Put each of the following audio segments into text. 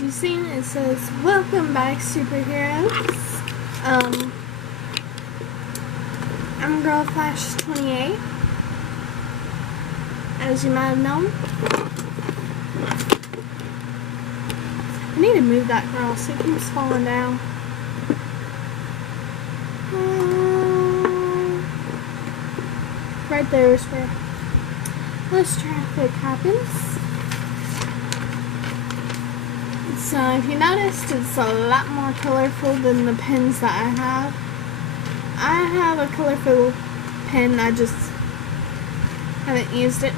You seen it says, "Welcome back, superheroes." I'm Girl Flash 28, as you might have known. I need to move that girl so it keeps falling down. Right there is where less traffic happens. So if you noticed, it's a lot more colorful than the pens that I have. I have a colorful pen, I just haven't used it.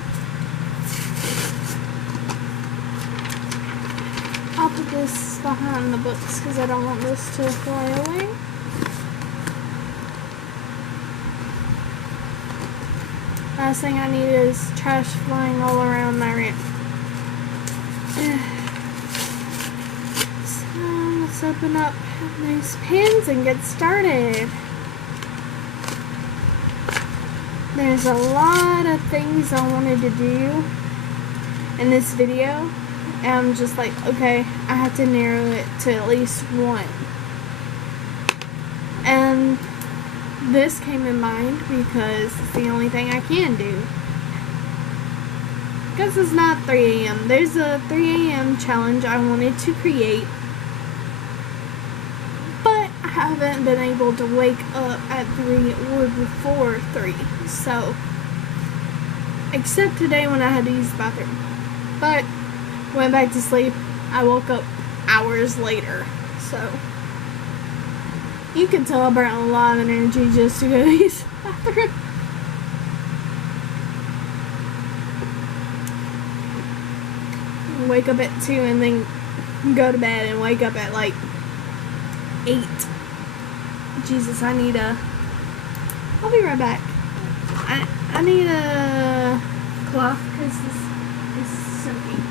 I'll put this behind the books because I don't want this to fly away. Last thing I need is trash flying all around my room. So let's open up these pens and get started. There's a lot of things I wanted to do in this video. And I'm just like, okay, I have to narrow it to at least one. And this came in mind because it's the only thing I can do. Because it's not 3 a.m. There's a 3 a.m. challenge I wanted to create. But I haven't been able to wake up at 3 or before 3. So, except today when I had to use the bathroom. But went back to sleep. I woke up hours later. So you can tell I burnt a lot of energy just to go to use the bathroom. Wake up at 2 and then go to bed and wake up at like 8. Jesus, I need a... I'll be right back. I need a cloth because this is soaking.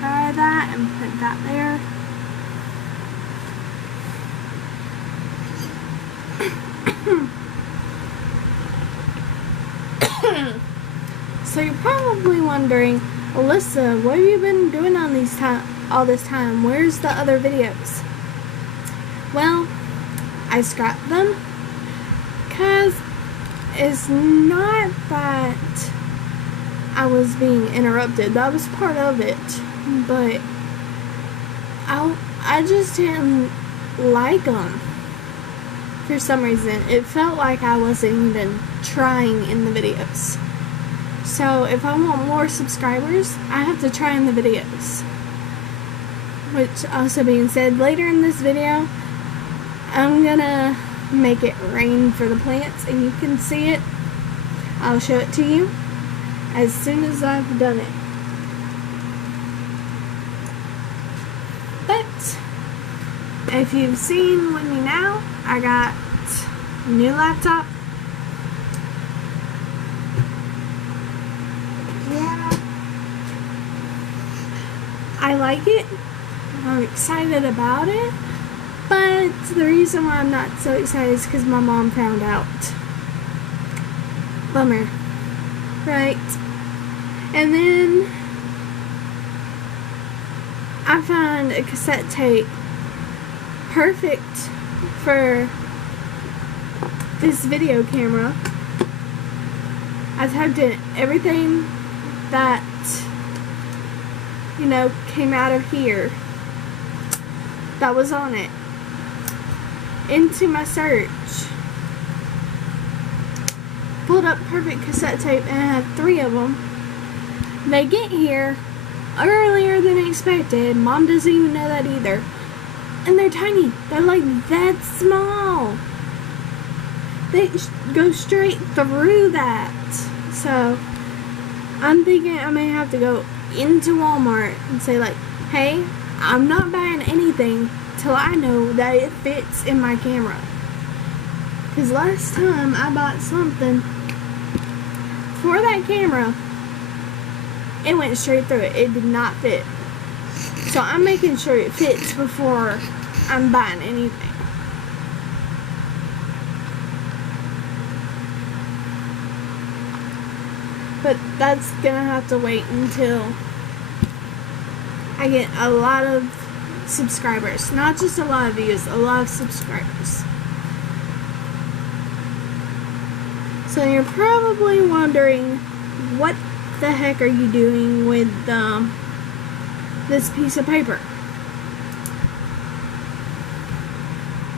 Dry that and put that there. So you're probably wondering, Alyssa, what have you been doing on all this time? Where's the other videos? Well, I scrapped them because it's not that I was being interrupted. That was part of it. But I just didn't like them for some reason. It felt like I wasn't even trying in the videos. So if I want more subscribers, I have to try in the videos. Which also being said, later in this video, I'm gonna make it rain for the plants and you can see it. I'll show it to you as soon as I've done it. But if you've seen with me now, I got a new laptop. Yeah, I like it. I'm excited about it. But the reason why I'm not so excited is because my mom found out. Bummer. Right? And then I found a cassette tape perfect for this video camera. I typed in everything that, you know, came out of here that was on it into my search. Pulled up perfect cassette tape and I had 3 of them. They get here earlier than expected. Mom doesn't even know that either. And they're tiny. They're like that small. They go straight through that. So I'm thinking I may have to go into Walmart and say like, hey, I'm not buying anything till I know that it fits in my camera. Because last time I bought something for that camera, it went straight through it. It did not fit. So I'm making sure it fits before I'm buying anything. But that's gonna have to wait until I get a lot of subscribers. Not just a lot of views, a lot of subscribers. So you're probably wondering, what the heck are you doing with this piece of paper?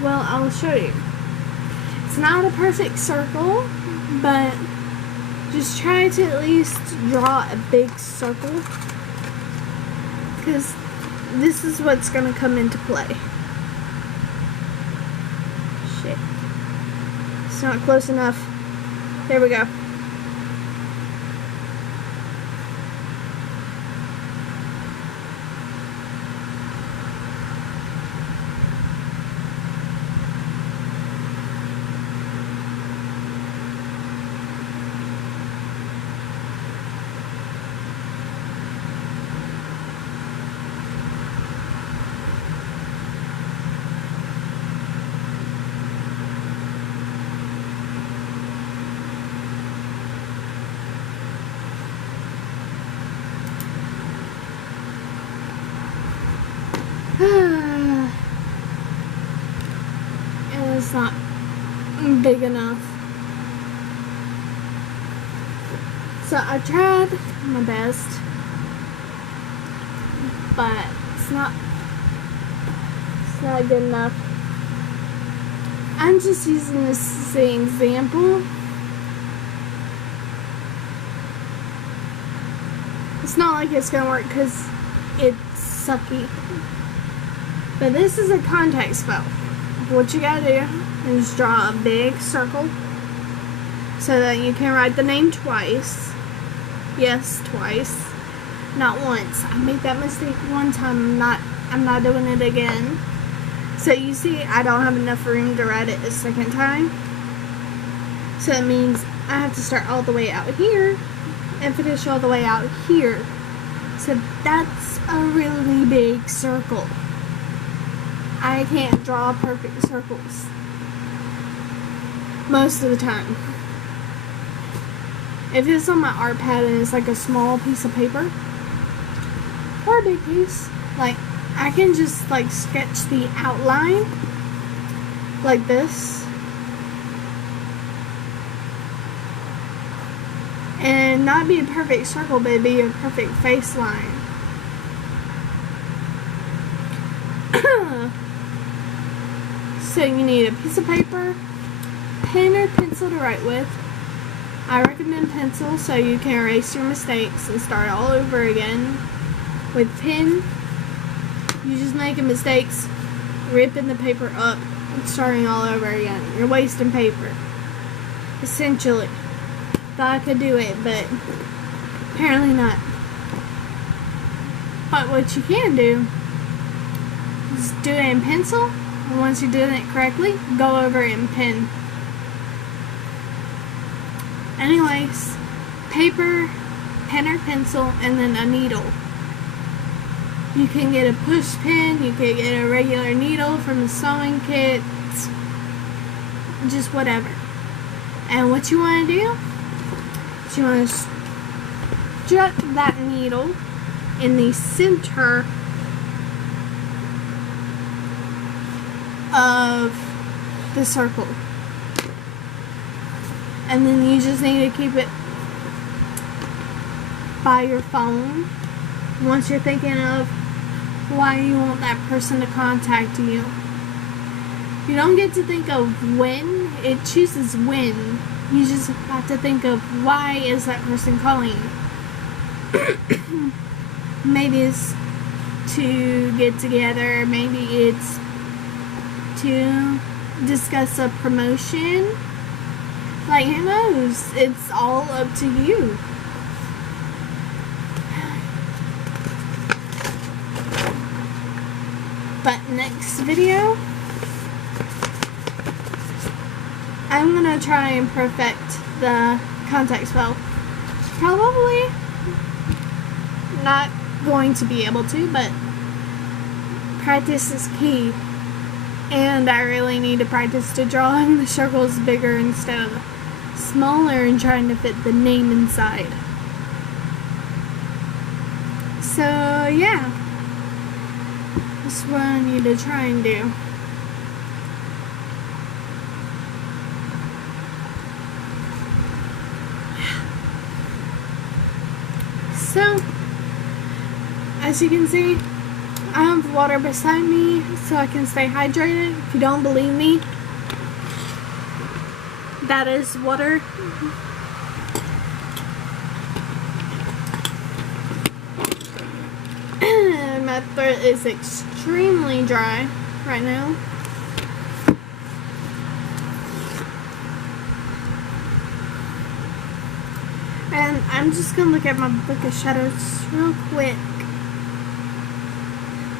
Well, I'll show you. It's not a perfect circle, but just try to at least draw a big circle, because this is what's going to come into play. Shit. It's not close enough. There we go. And it's not big enough. So I tried my best, but it's not good enough. I'm just using this as an example. It's not like it's gonna work because it's sucky. But this is a contact spell. What you gotta do is draw a big circle so that you can write the name twice. Yes, twice. Not once. I made that mistake one time. I'm not doing it again. So you see, I don't have enough room to write it a second time. So it means I have to start all the way out here and finish all the way out here. So that's a really big circle. I can't draw perfect circles most of the time. If it's on my art pad and it's like a small piece of paper or a big piece, like I can just like sketch the outline like this and not be a perfect circle, but be a perfect face line. So you need a piece of paper, pen or pencil to write with. I recommend pencil so you can erase your mistakes and start all over again. With pen, you just making mistakes, ripping the paper up, and starting all over again. You're wasting paper. Essentially. Thought I could do it, but apparently not. But what you can do is do it in pencil. And once you're doing it correctly, go over it in pen. Anyways, paper, pen or pencil, and then a needle. You can get a push pin, you can get a regular needle from the sewing kit, just whatever. And what you want to do is you want to strut that needle in the center of the circle. And then you just need to keep it by your phone once you're thinking of why you want that person to contact you. You don't get to think of when, it chooses when. You just have to think of why is that person calling you. Maybe it's to get together, maybe it's to discuss a promotion. Like, who knows? It's all up to you. But next video, I'm gonna try and perfect the contact spell. Probably not going to be able to, but practice is key. And I really need to practice to drawing the circles bigger instead of smaller and trying to fit the name inside. So yeah, that's what I need to try and do. So, as you can see, I have water beside me so I can stay hydrated. If you don't believe me, that is water. My throat is extremely dry right now. And I'm just gonna look at my book of shadows real quick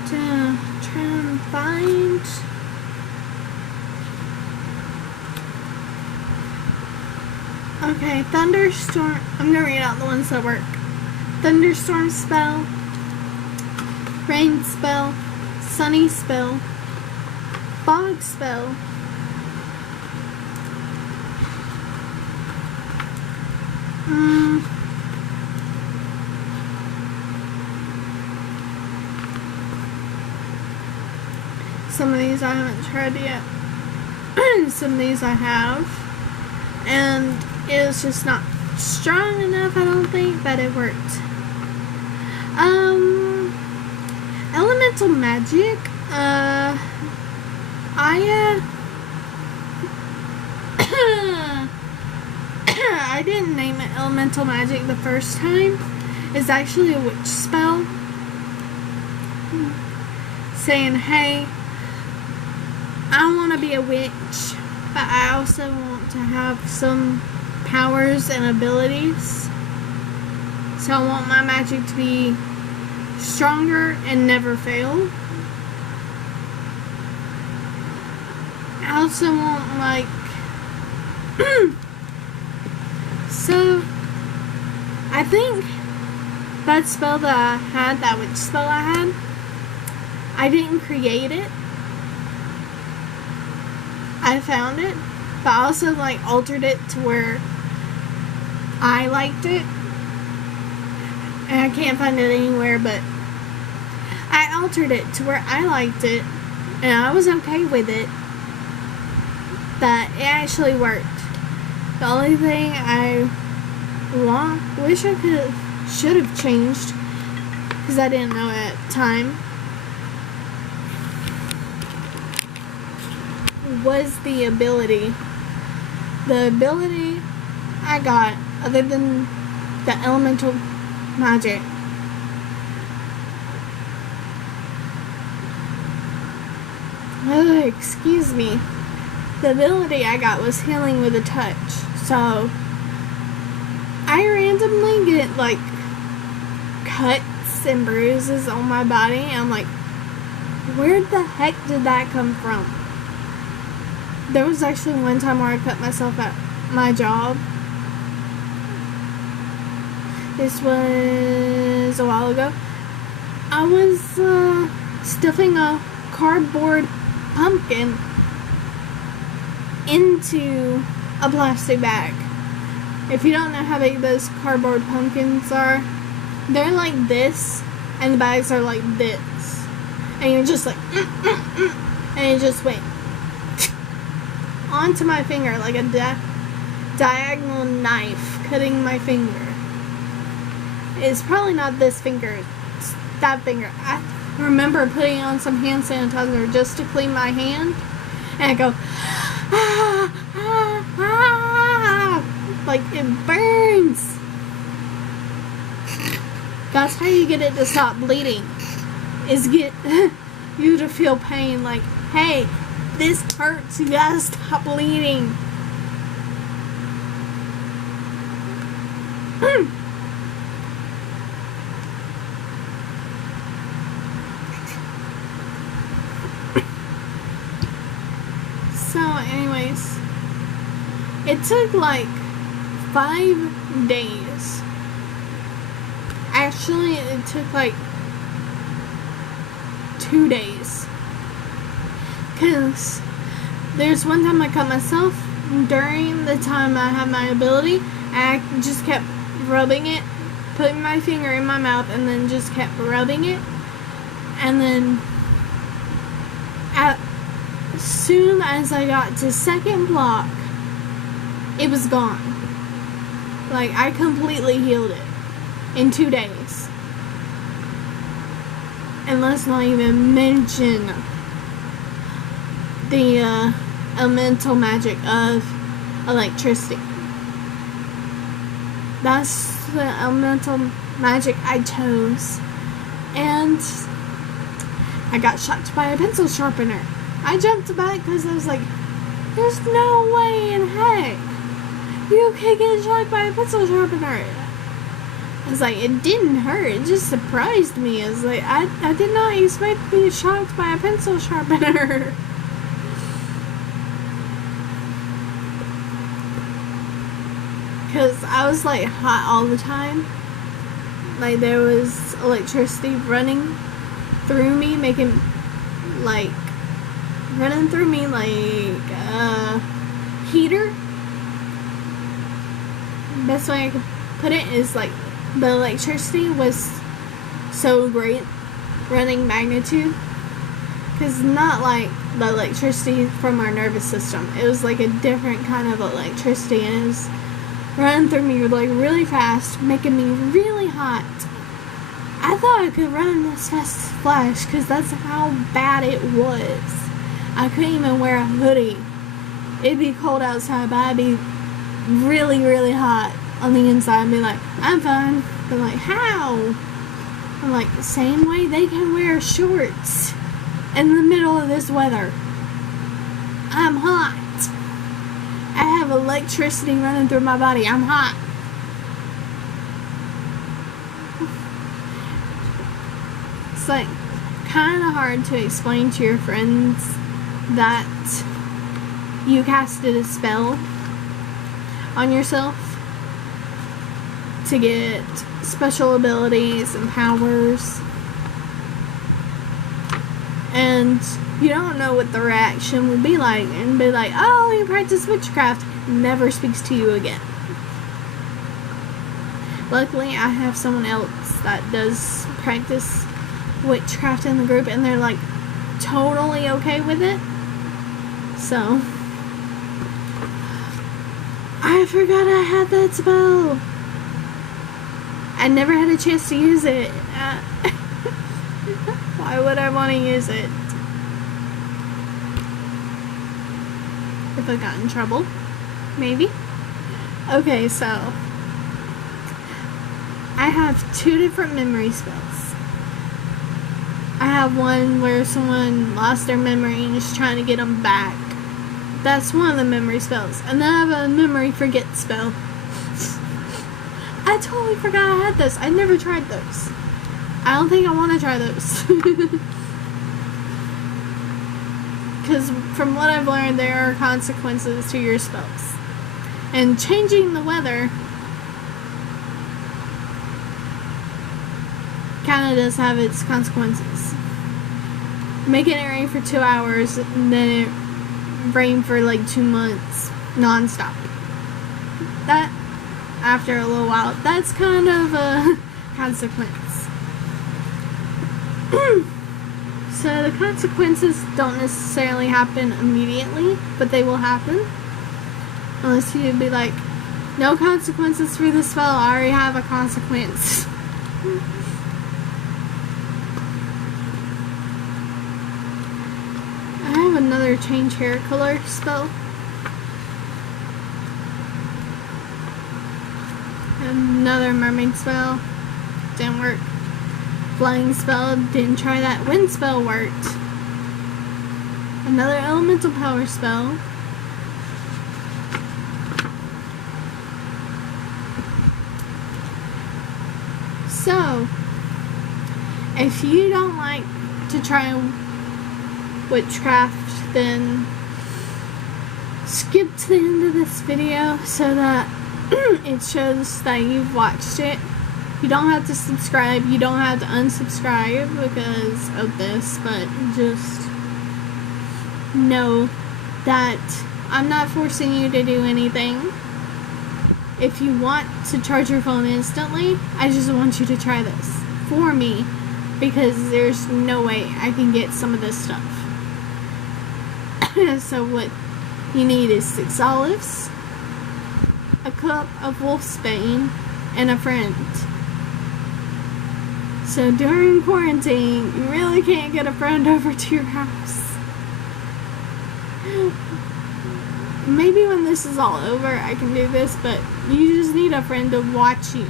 to try and find. Okay, thunderstorm. I'm gonna read out the ones that work. Thunderstorm spell, rain spell, sunny spell, fog spell, some of these I haven't tried yet. Some of these I have, and it's just not strong enough, I don't think, but it worked. Elemental magic. I didn't name it elemental magic the first time. It's actually a witch spell saying, hey, I want to be a witch, but I also want to have some powers and abilities. So I want my magic to be stronger and never fail. I also want, like, so I think that spell that I had, that witch spell I had, I didn't create it. I found it, but I also like altered it to where I liked it. And I can't find it anywhere, but I altered it to where I liked it and I was okay with it. That it actually worked. The only thing I wish I should have changed, because I didn't know at the time, was the ability. The ability I got, other than the elemental magic, excuse me. The ability I got was healing with a touch. So I randomly get like cuts and bruises on my body. I'm like, where the heck did that come from? There was actually one time where I cut myself at my job. This was a while ago. I was stuffing a cardboard pumpkin into a plastic bag. If you don't know how big those cardboard pumpkins are, they're like this, and the bags are like this. And you're just like, and it just went onto my finger like a diagonal knife cutting my finger. It's probably not this finger, it's that finger. I remember putting on some hand sanitizer just to clean my hand, and I go, ah, ah, ah, like it burns. That's how you get it to stop bleeding, is get you to feel pain, like, hey, this hurts, you gotta stop bleeding. So, anyways, it took like 5 days. Actually, it took like 2 days. Because there's one time I cut myself during the time I had my ability. I just kept rubbing it, putting my finger in my mouth, and then just kept rubbing it. And then as soon as I got to second block, it was gone. Like, I completely healed it in 2 days. And let's not even mention the elemental magic of electricity. That's the elemental magic I chose. And I got shocked by a pencil sharpener. I jumped back because I was like, there's no way in heck you can get shocked by a pencil sharpener. I was like, it didn't hurt. It just surprised me. I was like, I did not expect to be shocked by a pencil sharpener. Because I was like hot all the time. Like, there was electricity running through me, running through me like a heater. Best way I could put it is like the electricity was so great, running magnitude. Because not like the electricity from our nervous system. It was like a different kind of electricity, and it was running through me like really fast, making me really hot. I thought I could run as fast as Flash because that's how bad it was. I couldn't even wear a hoodie. It'd be cold outside, but I'd be really, really hot on the inside and be like, I'm fine. But like, how? I'm like, the same way they can wear shorts in the middle of this weather. I'm hot. I have electricity running through my body. I'm hot. It's like kind of hard to explain to your friends that you casted a spell on yourself to get special abilities and powers, and you don't know what the reaction will be like, and be like, oh, you practice witchcraft, never speaks to you again. Luckily, I have someone else that does practice witchcraft in the group, and they're like totally okay with it. So I forgot I had that spell. I never had a chance to use it. Why would I want to use it? If I got in trouble, maybe. Okay, so I have 2 different memory spells. I have one where someone lost their memory and is trying to get them back. That's one of the memory spells. And then I have a memory forget spell. I totally forgot I had those. I never tried those. I don't think I want to try those. Because from what I've learned, there are consequences to your spells. And changing the weather kind of does have its consequences. Making it rain for 2 hours and then it rained for like 2 months non-stop. That, after a little while, that's kind of a consequence. So the consequences don't necessarily happen immediately, but they will happen. Unless you'd be like, no consequences for this spell, I already have a consequence. I have another change hair color spell. Another mermaid spell. Didn't work. Flying spell. Didn't try that. Wind spell worked. Another elemental power spell. So, if you don't like to try witchcraft, then skip to the end of this video so that it shows that you've watched it. You don't have to subscribe, you don't have to unsubscribe because of this, but just know that I'm not forcing you to do anything. If you want to charge your phone instantly, I just want you to try this for me because there's no way I can get some of this stuff. So what you need is 6 olives, a cup of Wolfsbane, and a friend. So during quarantine, you really can't get a friend over to your house. Maybe when this is all over, I can do this, but you just need a friend to watch you.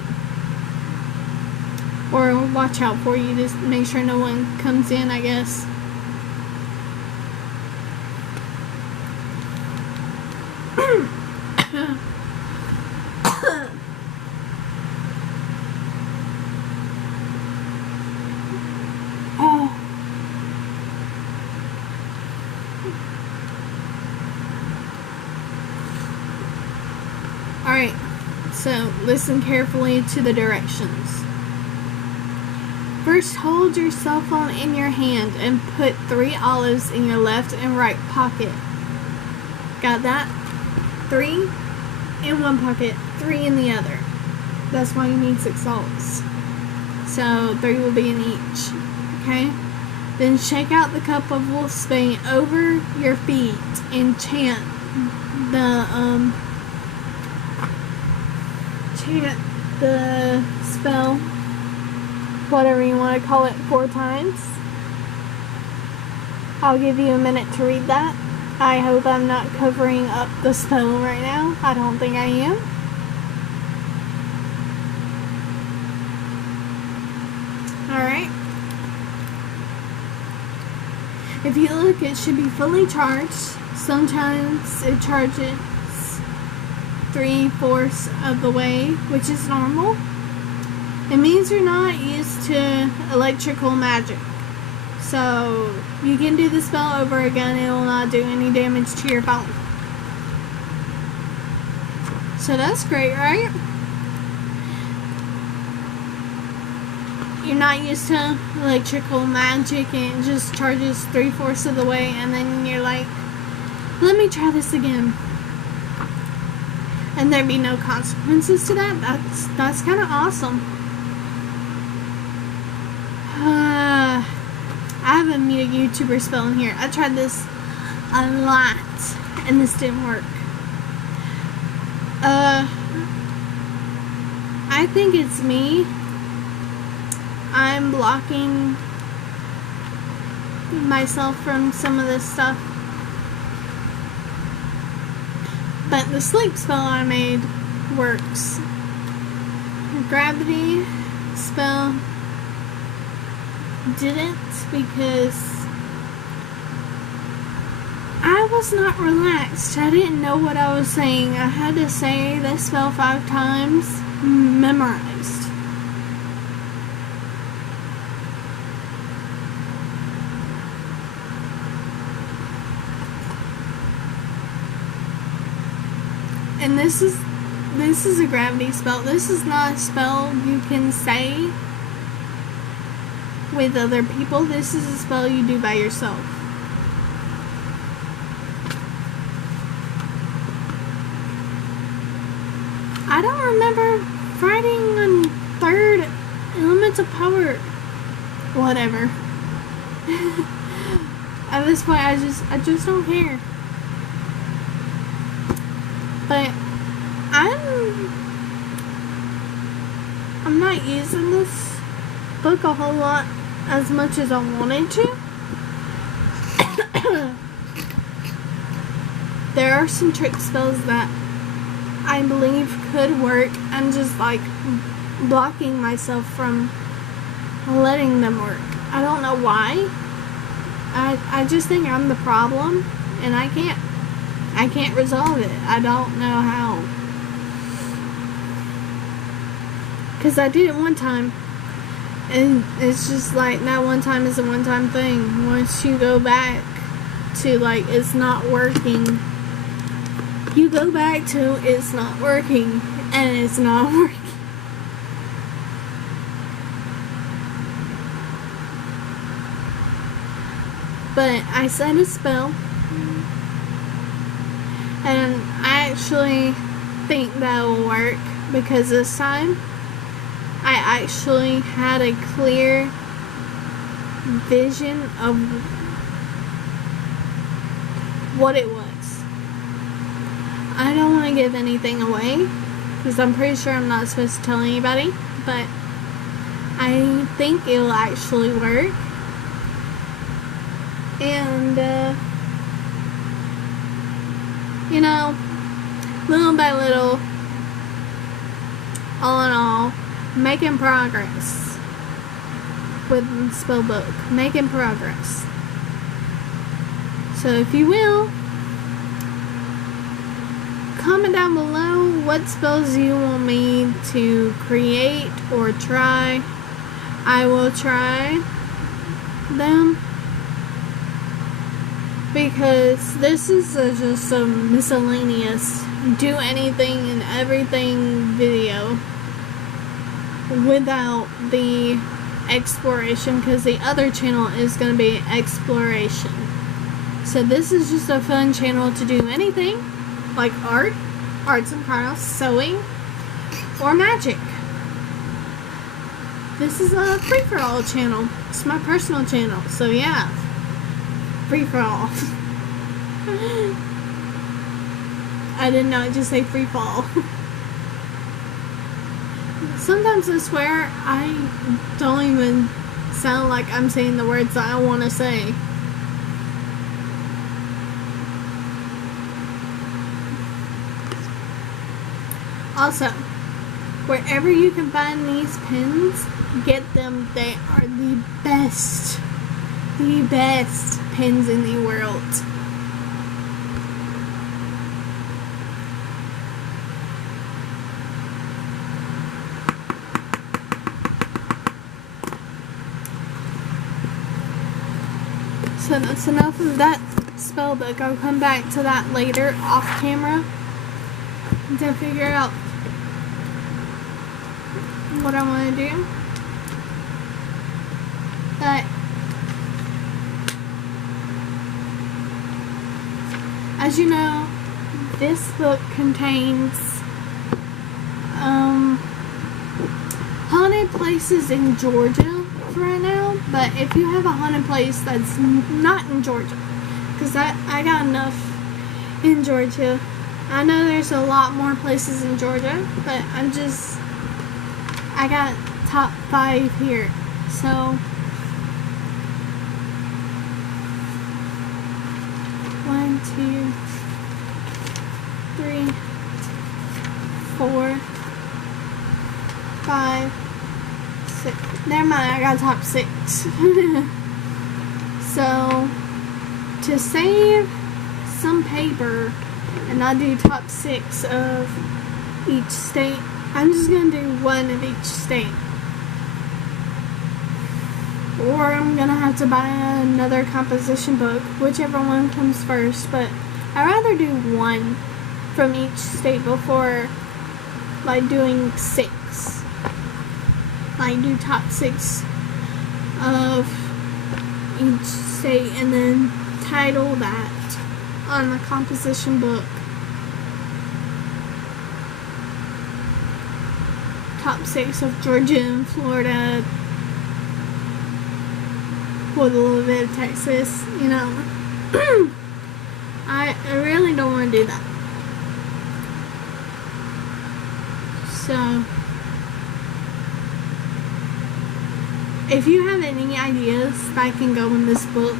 Or watch out for you, just make sure no one comes in, I guess. Alright, so listen carefully to the directions. First, hold your cell phone in your hand and put 3 olives in your left and right pocket. Got that? 3 in one pocket, 3 in the other. That's why you need 6 olives. So 3 will be in each. Okay? Then shake out the cup of Wolfsbane over your feet and chant the spell, whatever you want to call it, 4 times. I'll give you a minute to read that. I hope I'm not covering up the spell right now. I don't think I am. Alright. If you look, it should be fully charged. Sometimes it charges 3/4 of the way, which is normal. It means you're not used to electrical magic. So you can do the spell over again, it will not do any damage to your phone. So that's great, right? You're not used to electrical magic and it just charges 3/4 of the way, and then you're like, let me try this again. And there'd be no consequences to that. That's kind of awesome. I have a meet a YouTuber spell in here. I tried this a lot and this didn't work. I think it's me. I'm blocking myself from some of this stuff. But the sleep spell I made works. The gravity spell didn't because I was not relaxed. I didn't know what I was saying. I had to say this spell 5 times, memorized. And this is a gravity spell. This is not a spell you can say with other people. This is a spell you do by yourself. I don't remember fighting on 3rd elemental power. Whatever. At this point, I just don't care. But I'm not using this book a whole lot as much as I wanted to. There are some trick spells that I believe could work. I'm just like blocking myself from letting them work. I don't know why. I just think I'm the problem and I can't resolve it. I don't know how. Because I did it one time. And it's just like, that one time is a one-time thing. Once you go back to like, it's not working, you go back to it's not working, and it's not working. But I said a spell, and I actually think that will work, because this time I actually had a clear vision of what it was. I don't want to give anything away, because I'm pretty sure I'm not supposed to tell anybody, but I think it will actually work. And you know, little by little, all in all, making progress with the spellbook, making progress. So if you will, comment down below what spells you want me to create or try. I will try them, because this is just a miscellaneous do anything and everything video without the exploration, because the other channel is going to be exploration. So this is just a fun channel to do anything like arts and crafts, sewing, or magic. This is a free-for-all channel. It's my personal channel, so yeah, free-for-all. I did not just say free-fall. Sometimes I swear I don't even sound like I'm saying the words that I want to say. Also, wherever you can find these pins, get them. They are the best pins in the world. So that's enough of that spell book. I'll come back to that later off camera to figure out what I want to do. But as you know, this book contains haunted places in Georgia for right now. But if you have a haunted place that's not in Georgia, because I got enough in Georgia. I know there's a lot more places in Georgia, but I got top 5 here. So 1, 2, 3, 4, 5, 6. Never mind, I got top 6. So to save some paper and not do top 6 of each state, I'm just going to do 1 of each state. Or I'm going to have to buy another composition book, whichever one comes first. But I'd rather do 1 from each state before like doing 6. Like do top 6 of each state and then title that on the composition book. Top 6 of Georgia and Florida, with a little bit of Texas, you know. I really don't want to do that. So if you have any ideas that can go in this book,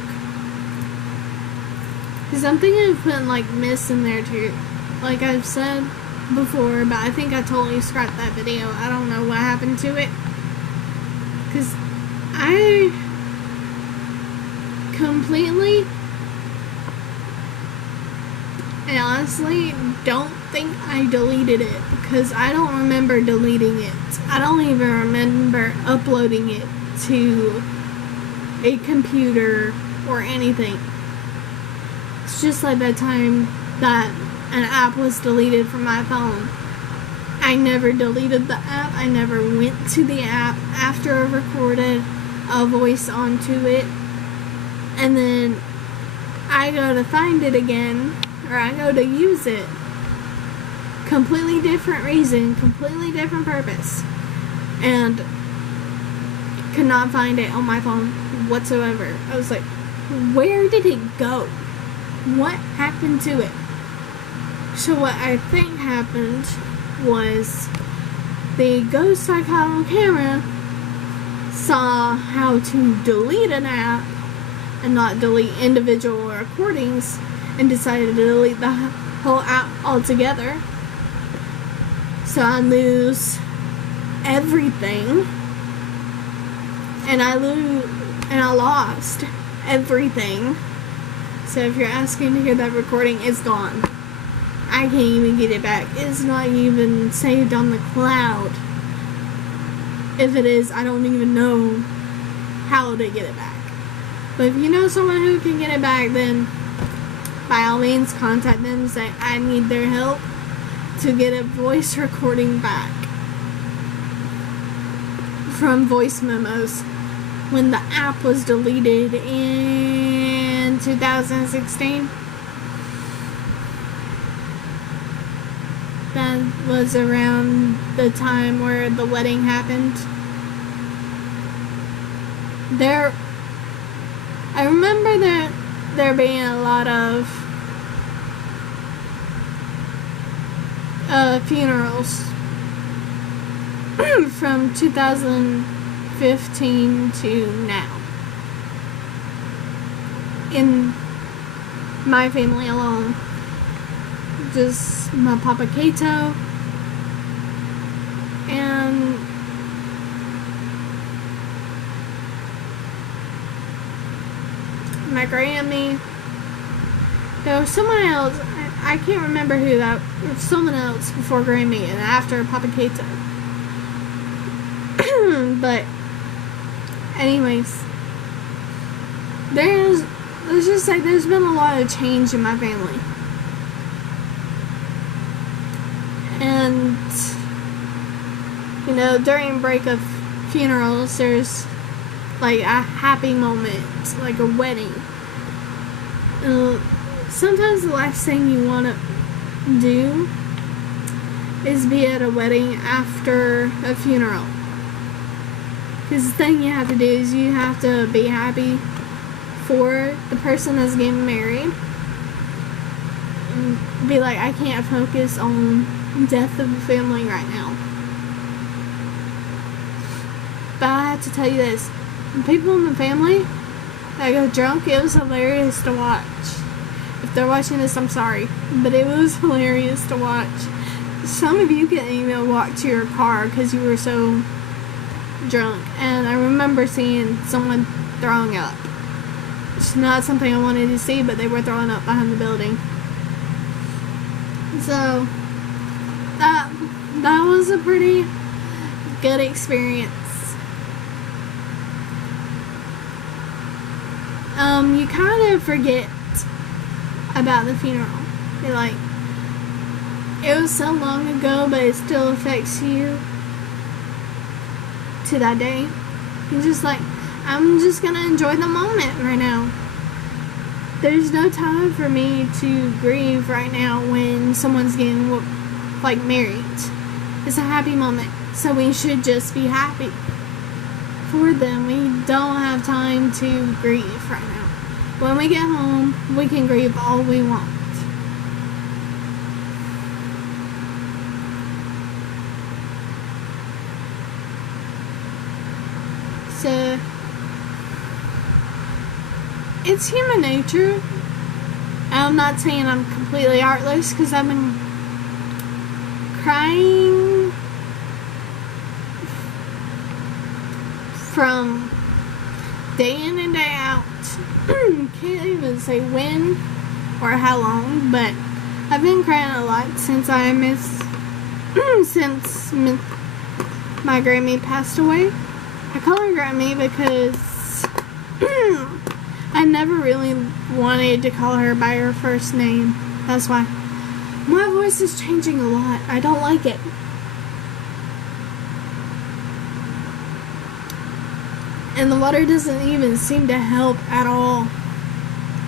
because I'm thinking of putting like myths in there too, like I've said before, but I think I totally scrapped that video. I don't know what happened to it, because I completely and honestly don't think I deleted it, because I don't remember deleting it. I don't even remember uploading it to a computer or anything. It's just like that time that an app was deleted from my phone. I never deleted the app. I never went to the app after I recorded a voice onto it. And then I go to find it again, or I go to use it. Completely different reason, completely different purpose. And could not find it on my phone whatsoever. I was like, where did it go? What happened to it? So what I think happened was the ghost I caught on camera saw how to delete an app and not delete individual recordings, and decided to delete the whole app altogether. So I lose everything, and I lost everything. So if you're asking to hear that recording, it's gone. I can't even get it back. It's not even saved on the cloud. If it is, I don't even know how to get it back. But if you know someone who can get it back, then by all means contact them and say, I need their help to get a voice recording back from voice memos when the app was deleted in 2016. That was around the time where the wedding happened. I remember there being a lot of funerals from 2015 to now in my family alone. Just my Papa Kato and my Grammy. There was someone else, I can't remember who that, someone else before Grammy and after Papa Kato. But anyways, let's just say there's been a lot of change in my family. And, you know, during break of funerals, there's like a happy moment, like a wedding. Sometimes the last thing you want to do is be at a wedding after a funeral. Because the thing you have to do is you have to be happy for the person that's getting married. And be like, I can't focus on death of a family right now. But I have to tell you this. People in the family that got drunk, it was hilarious to watch. If they're watching this, I'm sorry. But it was hilarious to watch. Some of you couldn't even walk to your car because you were so drunk. And I remember seeing someone throwing up. It's not something I wanted to see, but they were throwing up behind the building. So, that was a pretty good experience. You kind of forget about the funeral. You're like, it was so long ago, but it still affects you to that day. You're just like, I'm just gonna enjoy the moment right now. There's no time for me to grieve right now when someone's getting like married. It's a happy moment, so we should just be happy for them. We don't have time to grieve right now. When we get home, we can grieve all we want. So, it's human nature. I'm not saying I'm completely heartless, because I've been crying from day in and day out. Can't even say when or how long, but I've been crying a lot since since my Grammy passed away. I call her Grammy because I never really wanted to call her by her first name. That's why. voice is changing a lot. I don't like it. And the water doesn't even seem to help at all.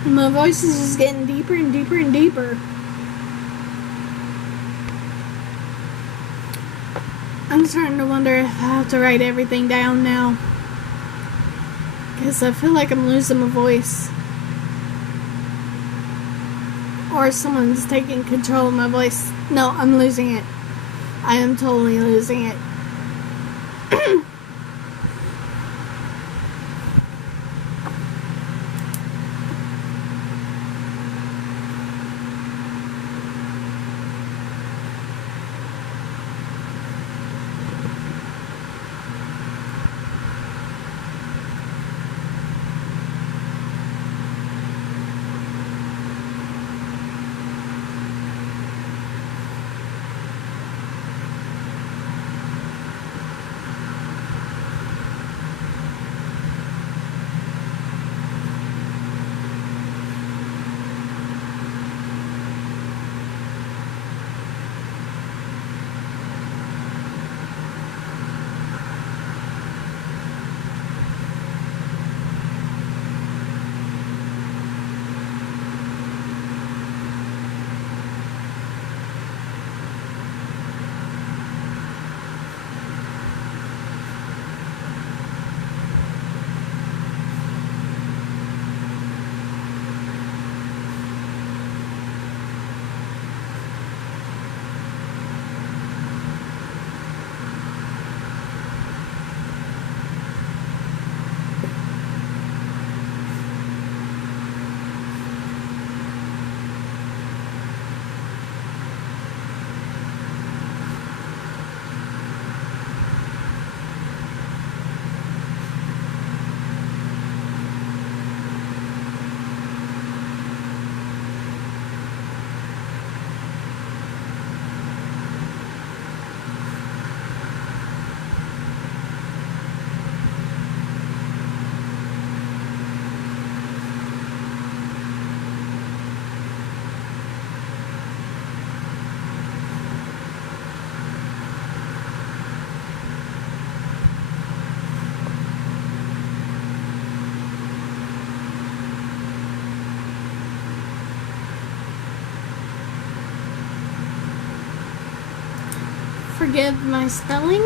My voice is just getting deeper and deeper and deeper. I'm starting to wonder if I have to write everything down now. Because I feel like I'm losing my voice. Or someone's taking control of my voice. No, I'm losing it. I am totally losing it. Forgive my spelling.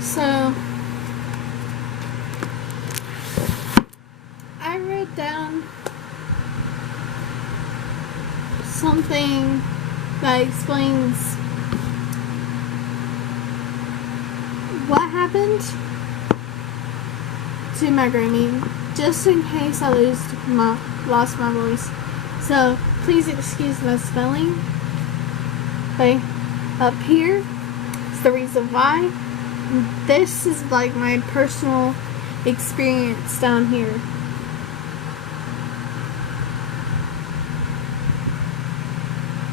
So, I wrote down something that explains what happened to my Grammy, just in case I lost my voice. So, please excuse my spelling. But up here is the reason why. This is like my personal experience down here.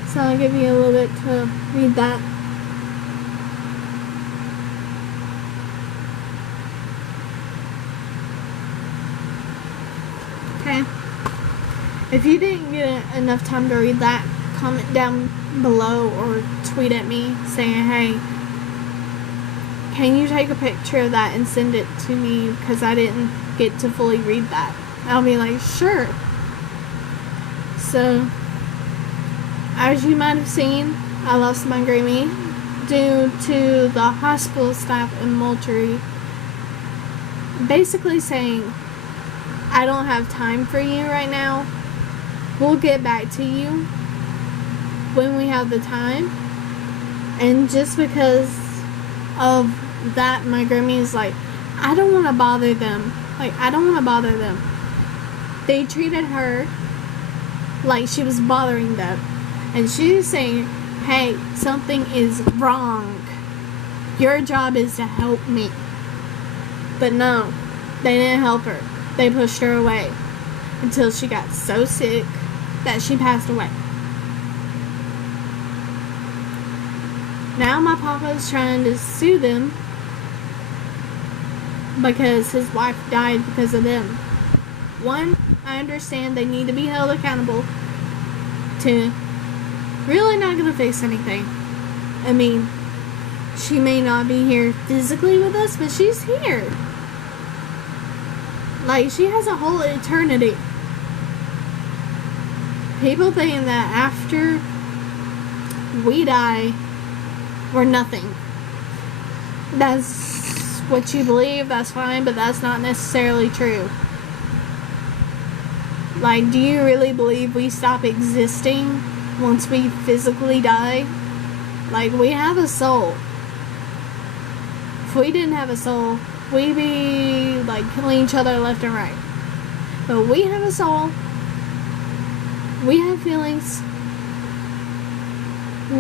So I'll give you a little bit to read that. Okay. If you didn't get enough time to read that, comment down below or tweet at me saying, hey, can you take a picture of that and send it to me because I didn't get to fully read that. I'll be like, sure. So, as you might have seen, I lost my Grammy due to the hospital staff in Moultrie basically saying, I don't have time for you right now. We'll get back to you when we have the time. And just because of that, my Grammy is like, I don't want to bother them. Like, I don't want to bother them. They treated her like she was bothering them. And she was saying, hey, something is wrong. Your job is to help me. But no, they didn't help her. They pushed her away until she got so sick that she passed away. Now my papa is trying to sue them because his wife died because of them. One, I understand they need to be held accountable to really not gonna fix anything. I mean, she may not be here physically with us, but she's here. Like, she has a whole eternity. People think that after we die, we're nothing. That's what you believe, that's fine, but that's not necessarily true. Like, do you really believe we stop existing once we physically die? Like, we have a soul. If we didn't have a soul, we'd be, like, killing each other left and right. But we have a soul. We have feelings.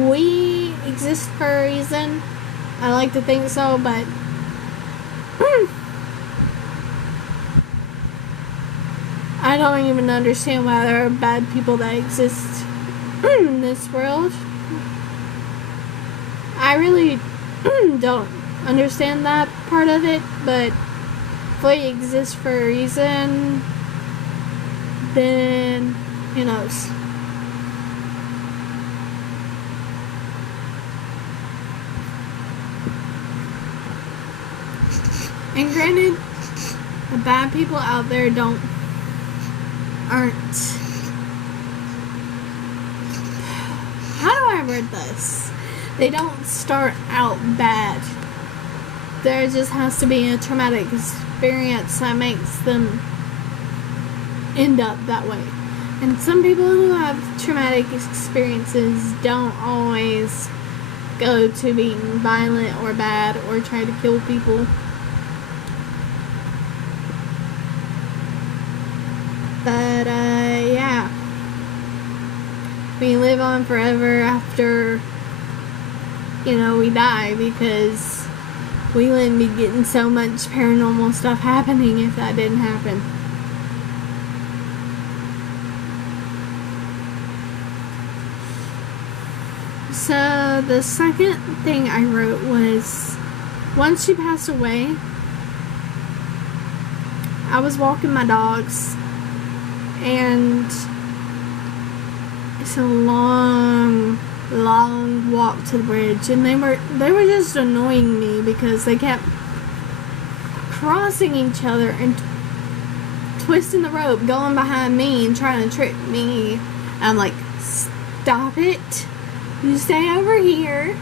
We exist for a reason. I like to think so, but I don't even understand why there are bad people that exist in this world. I really don't understand that part of it, but if we exist for a reason, then who knows? And granted, the bad people out there aren't. How do I word this? They don't start out bad. There just has to be a traumatic experience that makes them end up that way. And some people who have traumatic experiences don't always go to being violent or bad or try to kill people. But, yeah. We live on forever after, we die, because we wouldn't be getting so much paranormal stuff happening if that didn't happen. So, the second thing I wrote was, once she passed away, I was walking my dogs, and it's a long walk to the bridge, and they were just annoying me because they kept crossing each other and twisting the rope, going behind me and trying to trick me. I'm like, stop it. You stay over here.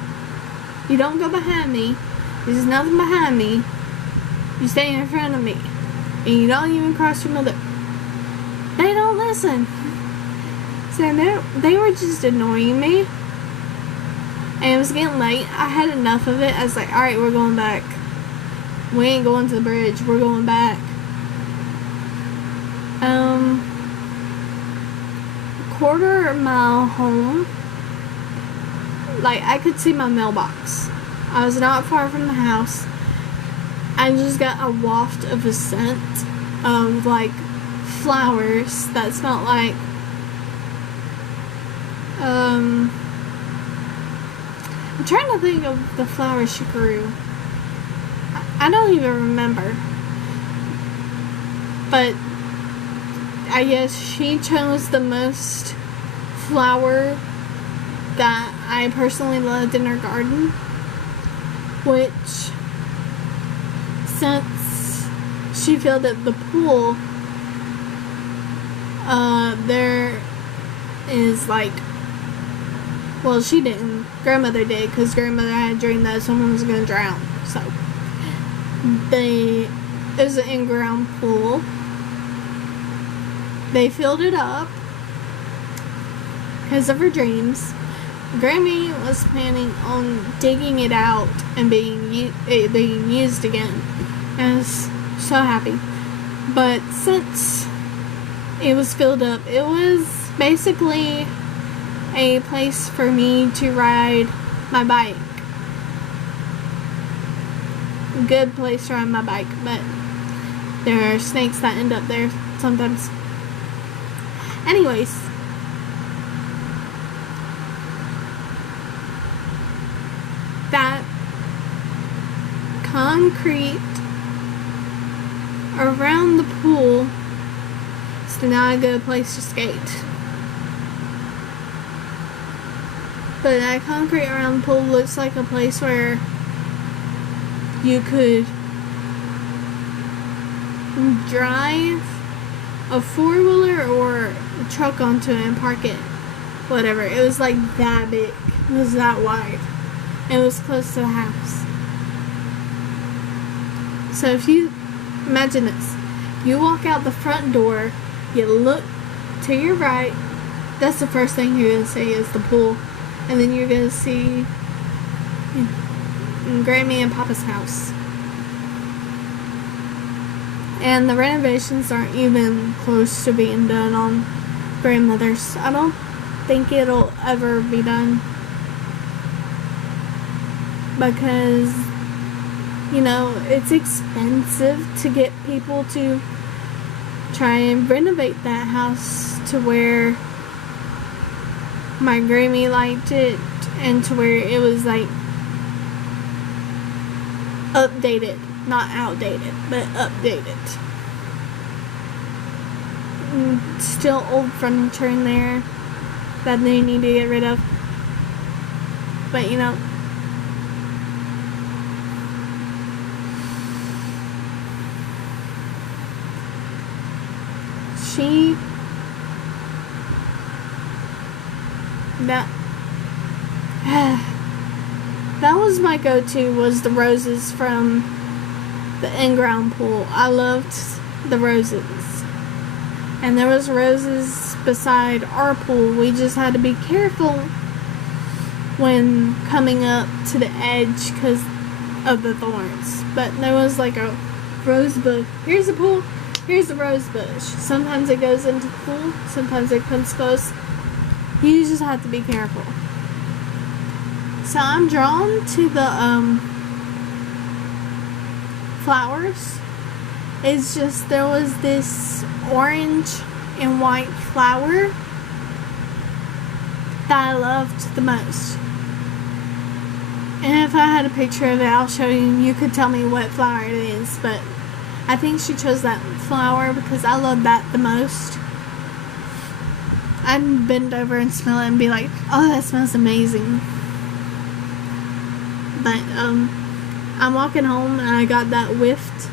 You don't go behind me. There's nothing behind me. You stay in front of me. And you don't even cross your mother. They don't listen. So they were just annoying me. And it was getting late. I had enough of it. I was like, alright, we're going back. We ain't going to the bridge. We're going back. Quarter-mile home. Like, I could see my mailbox. I was not far from the house. I just got a waft of a scent of, like, flowers that smelled like, I'm trying to think of the flower she grew. I don't even remember. But I guess she chose the most flower that I personally loved in her garden, which, since she filled up the pool, there is like, well, she didn't, grandmother did, because grandmother had a dream that someone was going to drown, so it was an in-ground pool. They filled it up because of her dreams. Grammy was planning on digging it out and being used again. I was so happy. But since it was filled up, it was basically a place for me to ride my bike. Good place to ride my bike, but there are snakes that end up there sometimes. Anyways, that concrete around the pool So now I got a place to skate. But that concrete around the pool looks like a place where you could drive a four-wheeler or a truck onto it and park it. Whatever. It was like that big. It was that wide. It was close to the house. So if you imagine this, you walk out the front door, you look to your right, that's the first thing you're going to see is the pool. And then you're going to see Grammy and Papa's house. And the renovations aren't even close to being done on grandmother's. I don't think it'll ever be done. Because, you know, it's expensive to get people to try and renovate that house to where my Grammy liked it and to where it was like updated, not outdated, but updated. Still old furniture in there that they need to get rid of, but you know, that was my go-to, was the roses from the in-ground pool. I loved the roses. And there was roses beside our pool. We just had to be careful when coming up to the edge because of the thorns. But there was like a rose bush. Here's the pool. Here's the rose bush. Sometimes it goes into the pool. Sometimes it comes close. You just have to be careful. So I'm drawn to the flowers. It's just there was this orange and white flower that I loved the most. And if I had a picture of it, I'll show you. You could tell me what flower it is, but I think she chose that flower because I love that the most. I'd bend over and smell it and be like, oh, that smells amazing. But I'm walking home and I got that whiff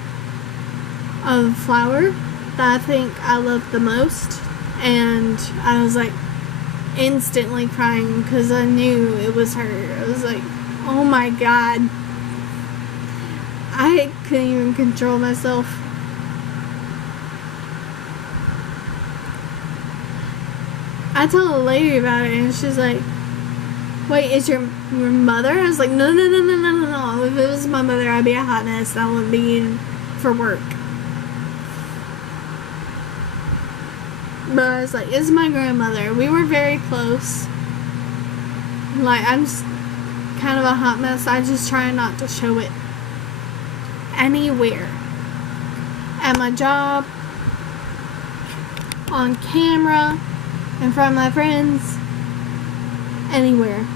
of flower that I think I love the most, and I was like instantly crying because I knew it was her. I was like, oh my god, I couldn't even control myself. I told a lady about it and she's like, wait, is your mother? I was like, no. If it was my mother, I'd be a hot mess. I wouldn't be in for work. But I was like, it's my grandmother. We were very close. Like, I'm just kind of a hot mess. I just try not to show it anywhere. At my job, on camera, in front of my friends, anywhere.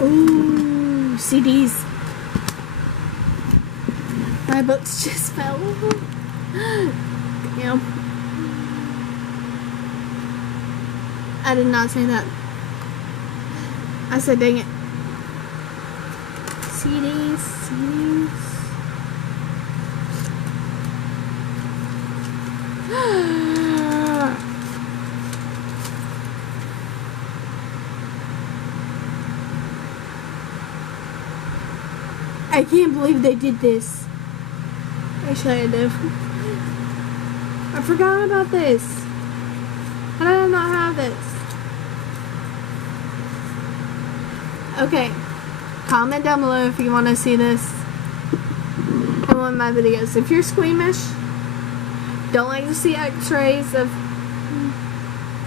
Ooh, CDs. My books just fell. Damn. I did not say that. I said, dang it. CDs. I can't believe they did this. Actually, I do. I forgot about this. How did I not have this? Okay. Comment down below if you want to see this in one of my videos. If you're squeamish, don't like to see x-rays of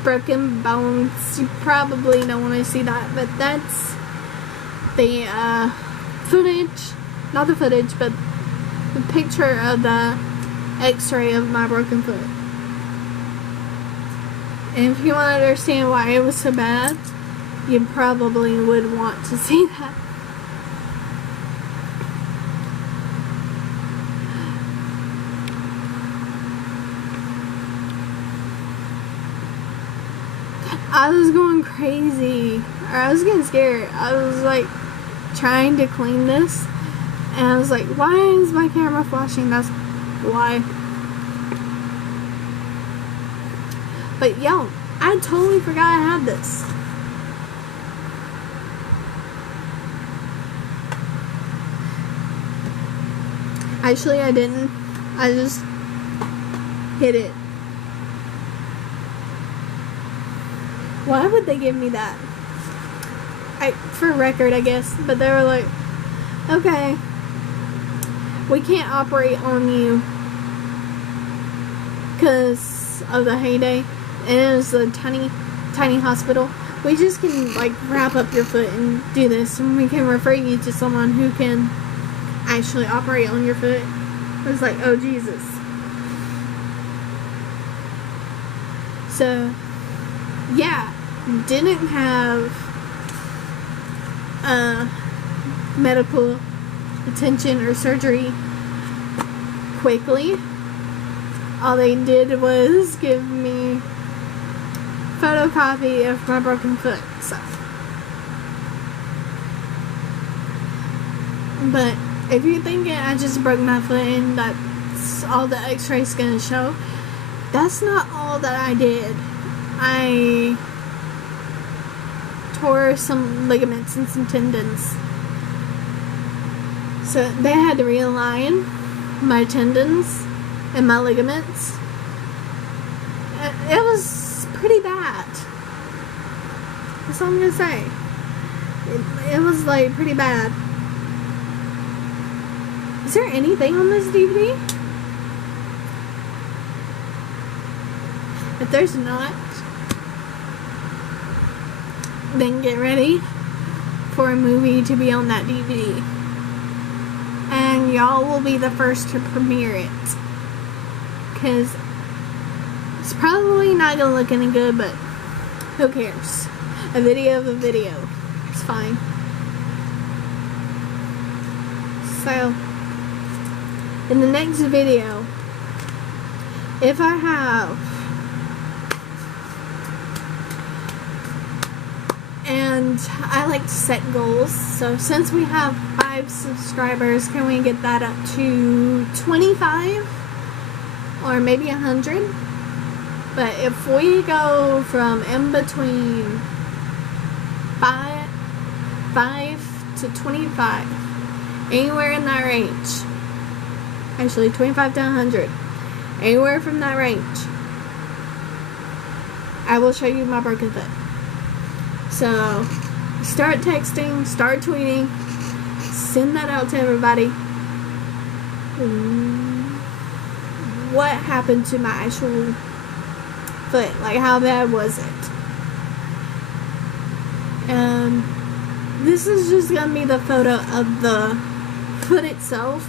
broken bones, you probably don't want to see that. But that's the footage. Not the footage, but the picture of the x-ray of my broken foot. And if you want to understand why it was so bad, you probably would want to see that. I was going crazy. Or I was getting scared. I was like trying to clean this. And I was like, why is my camera flashing? That's why. But yo, I totally forgot I had this. Actually, I didn't. I just hit it. Why would they give me that? For record, I guess. But they were like, okay, we can't operate on you because of the heyday. And it was a tiny hospital. We just can like wrap up your foot and do this, and we can refer you to someone who can actually operate on your foot. I was like, oh Jesus. So yeah, didn't have medical attention or surgery quickly. All they did was give me photocopy of my broken foot. So, but if you're thinking I just broke my foot and that's all the x-ray's gonna show, that's not all that I did. I tore some ligaments and some tendons. So they had to realign my tendons and my ligaments. It was pretty bad. That's all I'm gonna say. It was like pretty bad. Is there anything on this DVD? If there's not, then get ready for a movie to be on that DVD. And y'all will be the first to premiere it. Because it's probably not going to look any good, but who cares? A video of a video. It's fine. So, in the next video, if I have, and I like to set goals, so since we have 5 subscribers, can we get that up to 25 or maybe 100? But if we go from in between 5 to 25, anywhere in that range, actually 25 to 100, anywhere from that range, I will show you my broken foot. So start texting, start tweeting, send that out to everybody. What happened to my actual foot? Like, how bad was it? This is just gonna be the photo of the foot itself.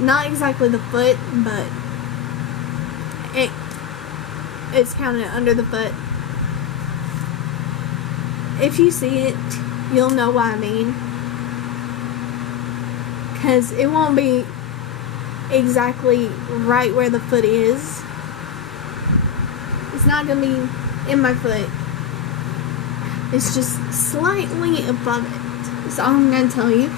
Not exactly the foot, but it's counted under the foot. If you see it, you'll know what I mean. Because it won't be exactly right where the foot is. It's not going to be in my foot. It's just slightly above it. That's all I'm going to tell you.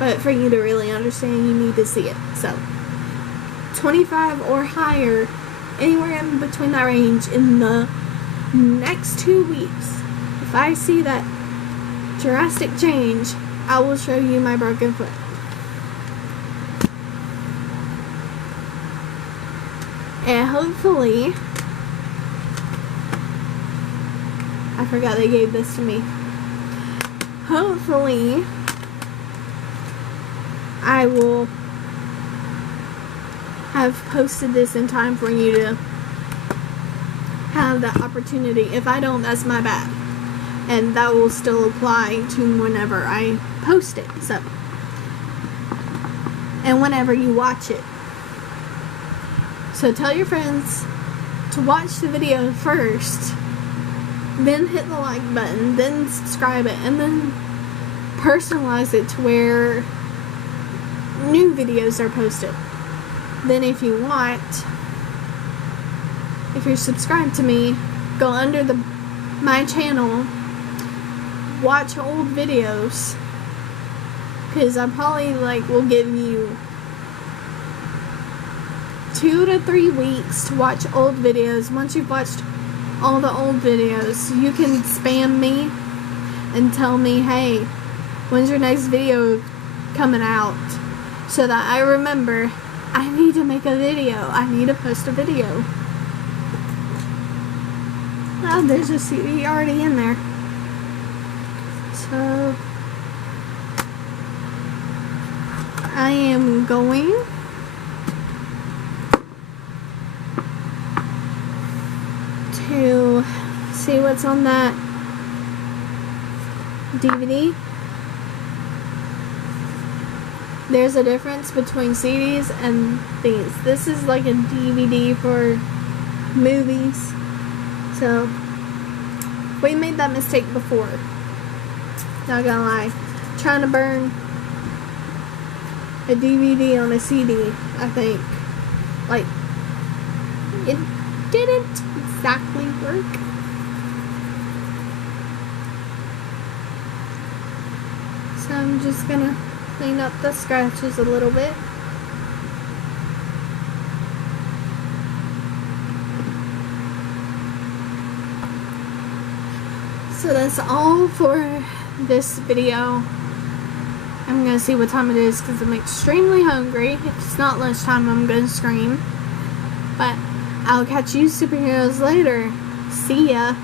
But for you to really understand, you need to see it. So, 25 or higher, anywhere in between that range in the next 2 weeks. If I see that drastic change, I will show you my broken foot. And hopefully, I forgot they gave this to me. Hopefully, I will have posted this in time for you to have that opportunity. If I don't, that's my bad. And that will still apply to whenever I post it. So, and whenever you watch it. So tell your friends to watch the video first, then hit the like button, then subscribe it, and then personalize it to where new videos are posted. Then if you want, if you're subscribed to me, go under my channel, watch old videos, because I probably will give you 2 to 3 weeks to watch old videos. Once you've watched all the old videos, you can spam me and tell me, hey, when's your next video coming out, so that I remember I need to make a video. I need to post a video. Oh, there's a CD already in there. So I am going to see what's on that DVD. There's a difference between CDs and these. This is like a DVD for movies. So we made that mistake before. Not gonna lie. Trying to burn a DVD on a CD, I think. It didn't exactly work. So I'm just gonna clean up the scratches a little bit. So that's all for this video. I'm gonna see what time it is because I'm extremely hungry. If it's not lunchtime, I'm gonna scream. But I'll catch you superheroes later. See ya.